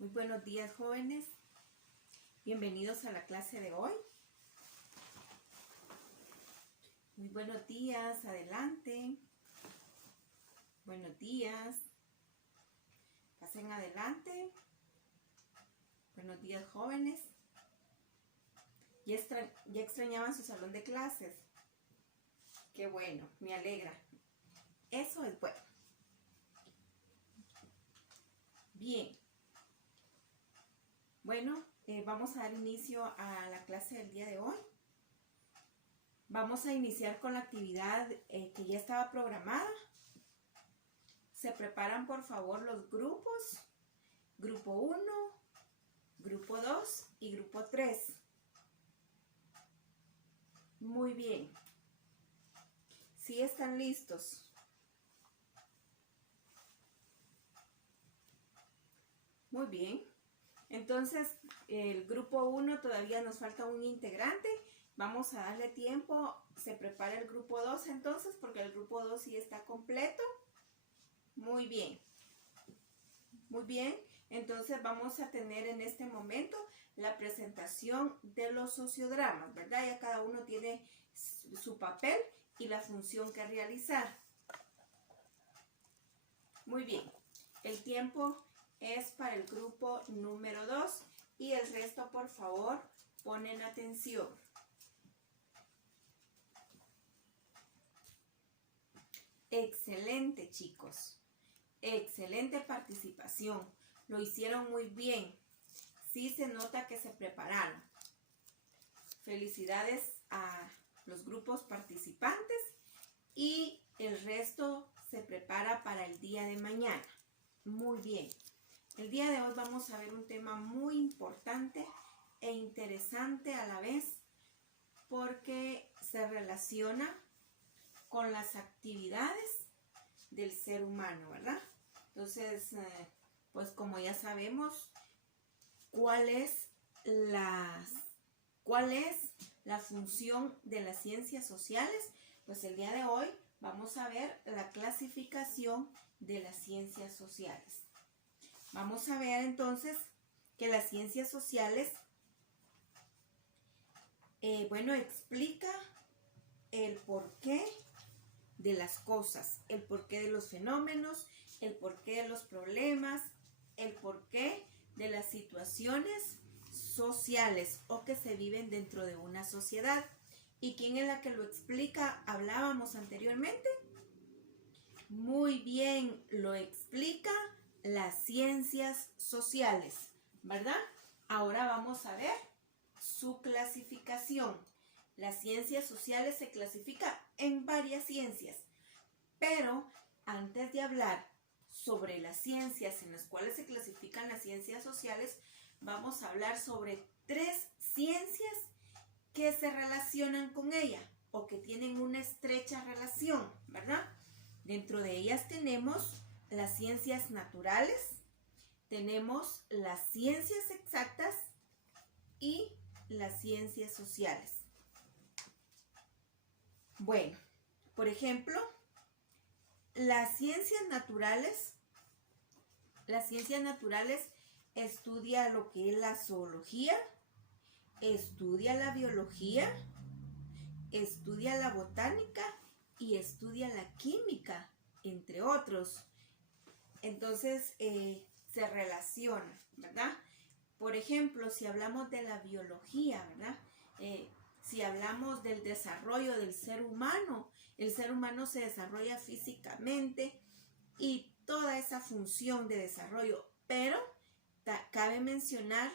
Muy buenos días, jóvenes. Bienvenidos a la clase de hoy. Muy buenos días, adelante. Buenos días. Pasen adelante. Buenos días, jóvenes. Ya extrañaban su salón de clases. Qué bueno, me alegra. Eso es bueno. Bien. Bueno, vamos a dar inicio a la clase del día de hoy. Vamos a iniciar con la actividad que ya estaba programada. Se preparan por favor los grupos. Grupo 1, Grupo 2 y Grupo 3. Muy bien. ¿Sí están listos? Muy bien. Entonces, el grupo 1 todavía nos falta un integrante. Vamos a darle tiempo. Se prepara el grupo 2 entonces, porque el grupo 2 sí está completo. Muy bien. Muy bien. Entonces vamos a tener en este momento la presentación de los sociodramas, ¿verdad? Ya cada uno tiene su papel y la función que realizar. Muy bien. El tiempo es para el grupo número 2 y el resto, por favor, ponen atención. Excelente, chicos. Excelente participación. Lo hicieron muy bien. Sí se nota que se prepararon. Felicidades a los grupos participantes y el resto se prepara para el día de mañana. Muy bien. El día de hoy vamos a ver un tema muy importante e interesante a la vez porque se relaciona con las actividades del ser humano, ¿verdad? Entonces, pues como ya sabemos, ¿cuál es la función de las ciencias sociales? Pues el día de hoy vamos a ver la clasificación de las ciencias sociales. Vamos a ver entonces que las ciencias sociales, explica el porqué de las cosas, el porqué de los fenómenos, el porqué de los problemas, el porqué de las situaciones sociales o que se viven dentro de una sociedad. ¿Y quién es la que lo explica? Hablábamos anteriormente. Muy bien, lo explica las ciencias sociales, ¿verdad? Ahora vamos a ver su clasificación. Las ciencias sociales se clasifican en varias ciencias, pero antes de hablar sobre las ciencias en las cuales se clasifican las ciencias sociales, vamos a hablar sobre 3 ciencias que se relacionan con ella o que tienen una estrecha relación, ¿verdad? Dentro de ellas tenemos las ciencias naturales, tenemos las ciencias exactas y las ciencias sociales. Bueno, por ejemplo, las ciencias naturales estudia lo que es la zoología, estudia la biología, estudia la botánica y estudia la química, entre otros. Entonces, se relaciona, ¿verdad? Por ejemplo, si hablamos de la biología, ¿verdad? Si hablamos del desarrollo del ser humano, el ser humano se desarrolla físicamente y toda esa función de desarrollo, pero cabe mencionar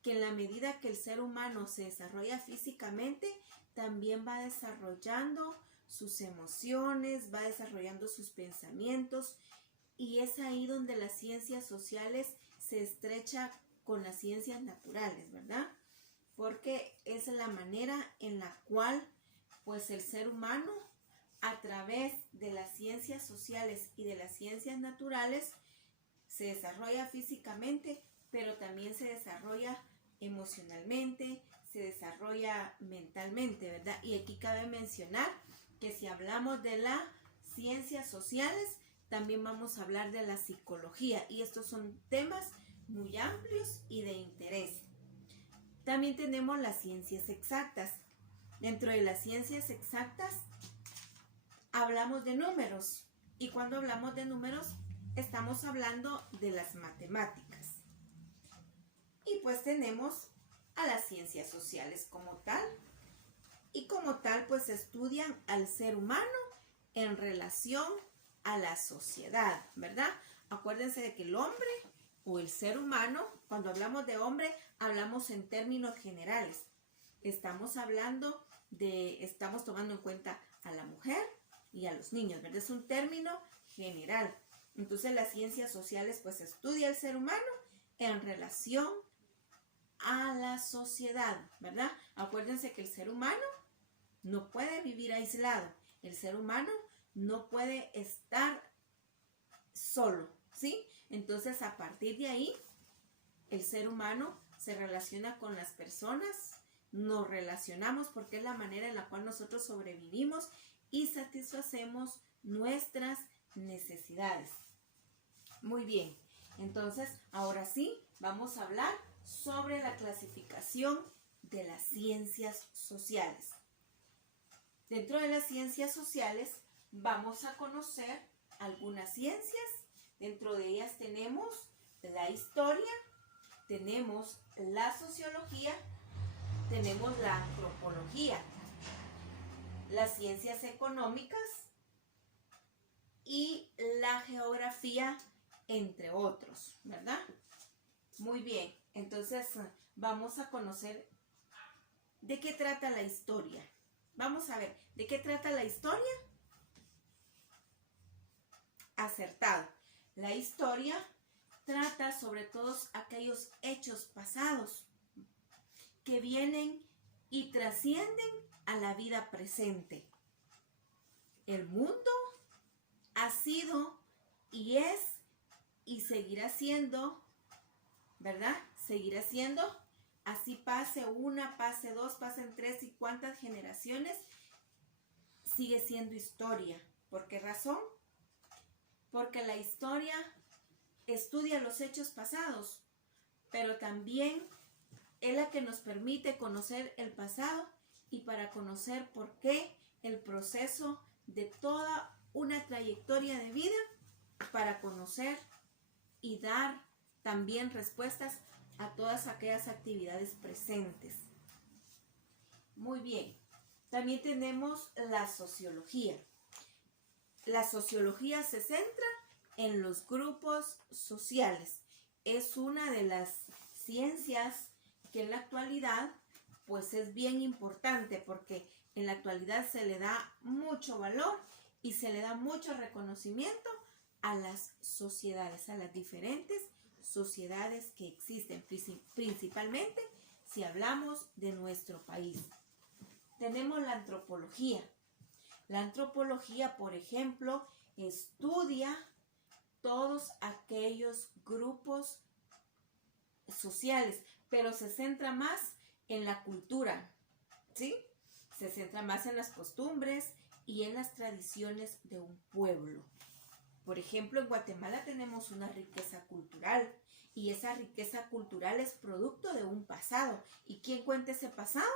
que en la medida que el ser humano se desarrolla físicamente, también va desarrollando sus emociones, va desarrollando sus pensamientos, y es ahí donde las ciencias sociales se estrecha con las ciencias naturales, ¿verdad? Porque es la manera en la cual pues el ser humano a través de las ciencias sociales y de las ciencias naturales se desarrolla físicamente, pero también se desarrolla emocionalmente, se desarrolla mentalmente, ¿verdad? Y aquí cabe mencionar que si hablamos de las ciencias sociales, también vamos a hablar de la psicología, y estos son temas muy amplios y de interés. También tenemos las ciencias exactas. Dentro de las ciencias exactas hablamos de números, y cuando hablamos de números estamos hablando de las matemáticas. Y pues tenemos a las ciencias sociales como tal, y como tal pues estudian al ser humano en relación a la sociedad, ¿verdad? Acuérdense de que el hombre o el ser humano, cuando hablamos de hombre, hablamos en términos generales. Estamos tomando en cuenta a la mujer y a los niños, ¿verdad? Es un término general. Entonces las ciencias sociales pues estudia el ser humano en relación a la sociedad, ¿verdad? Acuérdense que el ser humano no puede vivir aislado. El ser humano no puede estar solo, ¿sí? Entonces, a partir de ahí, el ser humano se relaciona con las personas, nos relacionamos porque es la manera en la cual nosotros sobrevivimos y satisfacemos nuestras necesidades. Muy bien, entonces, ahora sí, vamos a hablar sobre la clasificación de las ciencias sociales. Dentro de las ciencias sociales vamos a conocer algunas ciencias. Dentro de ellas tenemos la historia, tenemos la sociología, tenemos la antropología, las ciencias económicas y la geografía, entre otros, ¿verdad? Muy bien, entonces vamos a conocer de qué trata la historia. Vamos a ver, ¿de qué trata la historia? Acertado. La historia trata sobre todos aquellos hechos pasados que vienen y trascienden a la vida presente. El mundo ha sido y es y seguirá siendo, ¿verdad? Seguirá siendo. Así pase una, pase dos, pasen tres y cuántas generaciones, sigue siendo historia. ¿Por qué razón? Porque la historia estudia los hechos pasados, pero también es la que nos permite conocer el pasado y para conocer por qué el proceso de toda una trayectoria de vida, para conocer y dar también respuestas a todas aquellas actividades presentes. Muy bien, también tenemos la sociología. La sociología se centra en los grupos sociales. Es una de las ciencias que en la actualidad pues es bien importante, porque en la actualidad se le da mucho valor y se le da mucho reconocimiento a las sociedades, a las diferentes sociedades que existen, principalmente si hablamos de nuestro país. Tenemos la antropología. La antropología, por ejemplo, estudia todos aquellos grupos sociales, pero se centra más en la cultura, ¿sí? Se centra más en las costumbres y en las tradiciones de un pueblo. Por ejemplo, en Guatemala tenemos una riqueza cultural y esa riqueza cultural es producto de un pasado. ¿Y quién cuenta ese pasado?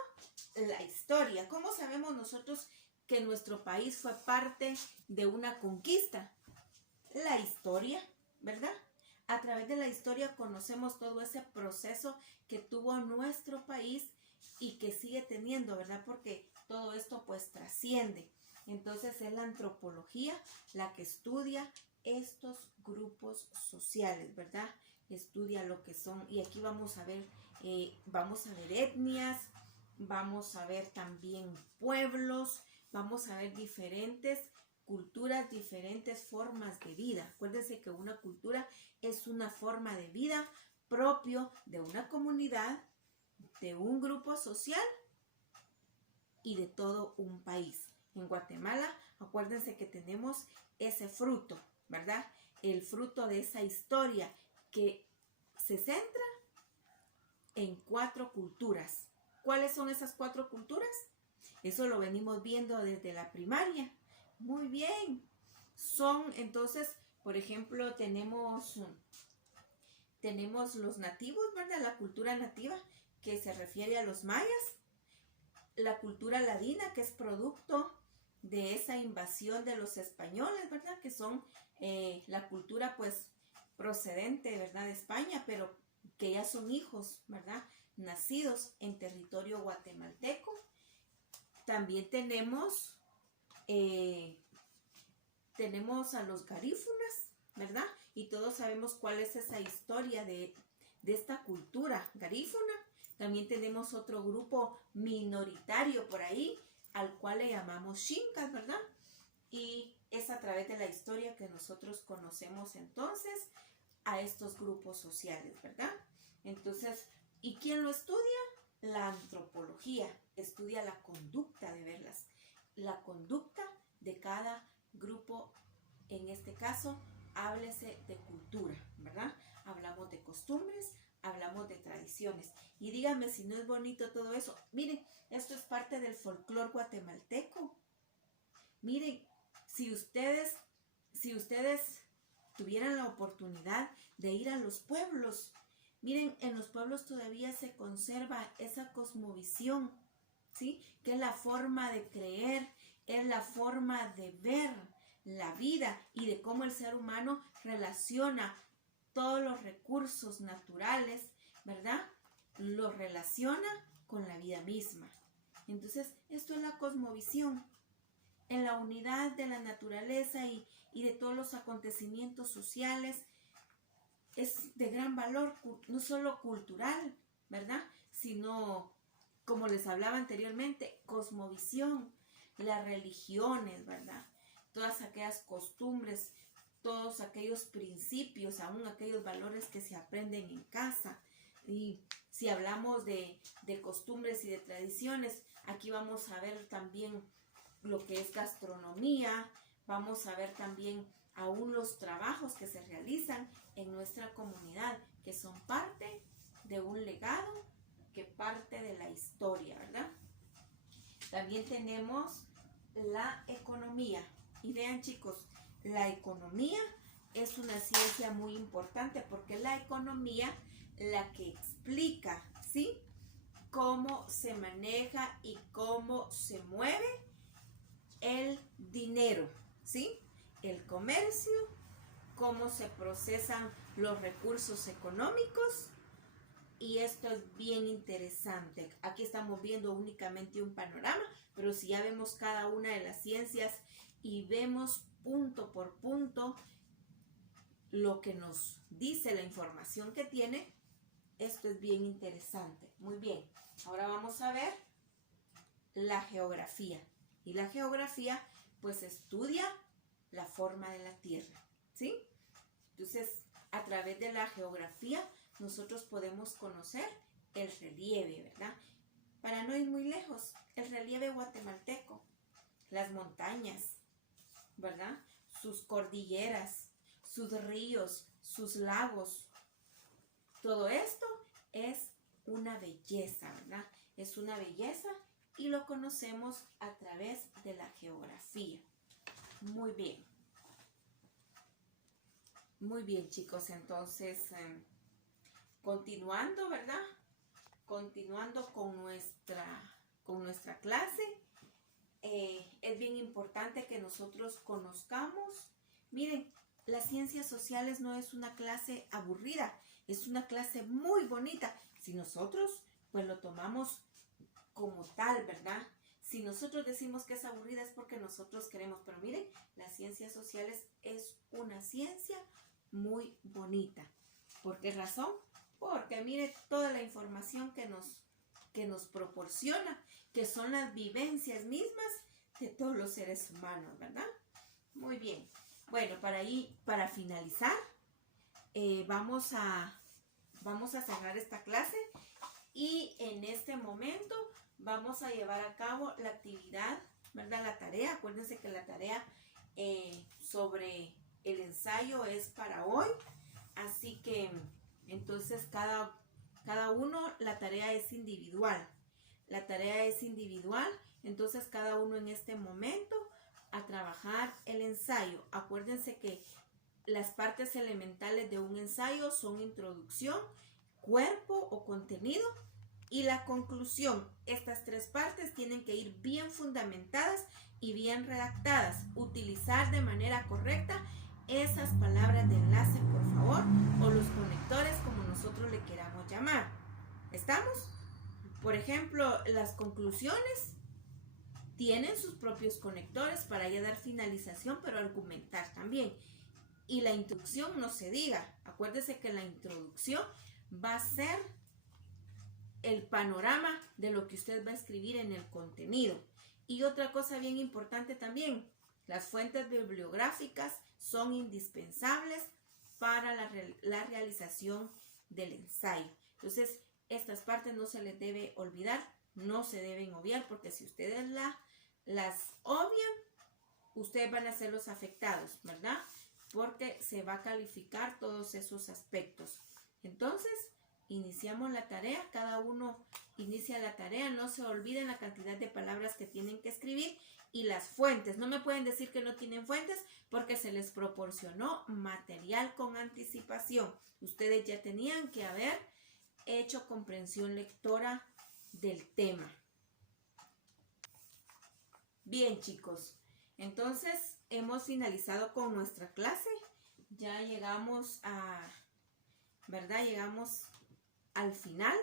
La historia. ¿Cómo sabemos nosotros que nuestro país fue parte de una conquista? La historia, ¿verdad? A través de la historia conocemos todo ese proceso que tuvo nuestro país y que sigue teniendo, ¿verdad? Porque todo esto pues trasciende. Entonces es la antropología la que estudia estos grupos sociales, ¿verdad? Estudia lo que son, y aquí vamos a ver etnias, vamos a ver también pueblos, vamos a ver diferentes culturas, diferentes formas de vida. Acuérdense que una cultura es una forma de vida propio de una comunidad, de un grupo social y de todo un país. En Guatemala, acuérdense que tenemos ese fruto, ¿verdad? El fruto de esa historia que se centra en 4 culturas. ¿Cuáles son esas 4 culturas? Eso lo venimos viendo desde la primaria. Muy bien. Son entonces, por ejemplo, tenemos tenemos los nativos, ¿verdad? La cultura nativa, que se refiere a los mayas. La cultura ladina, que es producto de esa invasión de los españoles, ¿verdad? Que son la cultura, pues, procedente, ¿verdad? De España, pero que ya son hijos, ¿verdad? Nacidos en territorio guatemalteco. También tenemos a los garífunas, ¿verdad? Y todos sabemos cuál es esa historia de esta cultura garífuna. También tenemos otro grupo minoritario por ahí, al cual le llamamos Xincas, ¿verdad? Y es a través de la historia que nosotros conocemos entonces a estos grupos sociales, ¿verdad? Entonces, ¿y quién lo estudia? La antropología estudia la conducta de verlas, la conducta de cada grupo. En este caso, háblese de cultura, ¿verdad? Hablamos de costumbres, hablamos de tradiciones. Y díganme si no es bonito todo eso. Miren, esto es parte del folclore guatemalteco. Miren, si ustedes tuvieran la oportunidad de ir a los pueblos, miren, en los pueblos todavía se conserva esa cosmovisión, ¿sí? Que es la forma de creer, es la forma de ver la vida y de cómo el ser humano relaciona todos los recursos naturales, ¿verdad? Los relaciona con la vida misma. Entonces, esto es la cosmovisión. En la unidad de la naturaleza y de todos los acontecimientos sociales, es de gran valor, no solo cultural, ¿verdad? Sino, como les hablaba anteriormente, cosmovisión, las religiones, ¿verdad? Todas aquellas costumbres, todos aquellos principios, aún aquellos valores que se aprenden en casa. Y si hablamos de costumbres y de tradiciones, aquí vamos a ver también lo que es gastronomía, vamos a ver también aún los trabajos que se realizan en nuestra comunidad, que son parte de un legado, que parte de la historia, ¿verdad? También tenemos la economía. Y vean, chicos, la economía es una ciencia muy importante porque la economía la que explica, ¿sí?, cómo se maneja y cómo se mueve el dinero, ¿sí? El comercio, cómo se procesan los recursos económicos. Y esto es bien interesante. Aquí estamos viendo únicamente un panorama, pero si ya vemos cada una de las ciencias y vemos punto por punto lo que nos dice la información que tiene, esto es bien interesante. Muy bien, ahora vamos a ver la geografía. Y la geografía pues estudia la forma de la tierra, ¿sí? Entonces, a través de la geografía nosotros podemos conocer el relieve, ¿verdad? Para no ir muy lejos, el relieve guatemalteco, las montañas, ¿verdad? Sus cordilleras, sus ríos, sus lagos. Todo esto es una belleza, ¿verdad? Es una belleza y lo conocemos a través de la geografía. Muy bien. Muy bien, chicos, entonces continuando, ¿verdad? Continuando con nuestra clase, es bien importante que nosotros conozcamos. Miren, las ciencias sociales no es una clase aburrida, es una clase muy bonita. Si nosotros, pues lo tomamos como tal, ¿verdad? Si nosotros decimos que es aburrida es porque nosotros queremos. Pero miren, las ciencias sociales es una ciencia muy bonita. ¿Por qué razón? Porque mire toda la información que nos proporciona, que son las vivencias mismas de todos los seres humanos, ¿verdad? Muy bien. Bueno, para finalizar, vamos a cerrar esta clase y en este momento vamos a llevar a cabo la actividad, ¿verdad? La tarea. Acuérdense que la tarea sobre el ensayo es para hoy, así que entonces cada uno, la tarea es individual. La tarea es individual, entonces cada uno en este momento a trabajar el ensayo. Acuérdense que las partes elementales de un ensayo son introducción, cuerpo o contenido y la conclusión. Estas tres partes tienen que ir bien fundamentadas y bien redactadas. Utilizar de manera correcta esas palabras de enlace, por favor, o los conectores, como nosotros le queramos llamar. ¿Estamos? Por ejemplo, las conclusiones tienen sus propios conectores para ya dar finalización, pero argumentar también. Y la introducción no se diga. Acuérdese que la introducción va a ser el panorama de lo que usted va a escribir en el contenido. Y otra cosa bien importante también, las fuentes bibliográficas son indispensables para la realización del ensayo. Entonces, estas partes no se les debe olvidar, no se deben obviar, porque si ustedes las obvian, ustedes van a ser los afectados, ¿verdad? Porque se va a calificar todos esos aspectos. Entonces, iniciamos la tarea, cada uno inicia la tarea, no se olviden la cantidad de palabras que tienen que escribir y las fuentes. No me pueden decir que no tienen fuentes porque se les proporcionó material con anticipación. Ustedes ya tenían que haber hecho comprensión lectora del tema. Bien, chicos, entonces hemos finalizado con nuestra clase. Ya llegamos ¿verdad? Llegamos al final.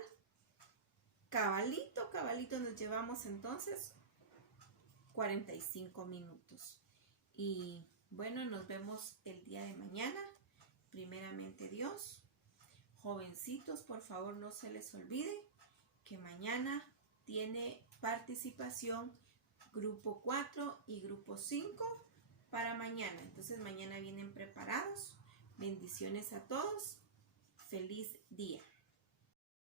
Cabalito nos llevamos entonces 45 minutos. Y bueno, nos vemos el día de mañana. Primeramente Dios. Jovencitos, por favor no se les olvide que mañana tiene participación grupo 4 y grupo 5 para mañana. Entonces mañana vienen preparados. Bendiciones a todos. Feliz día.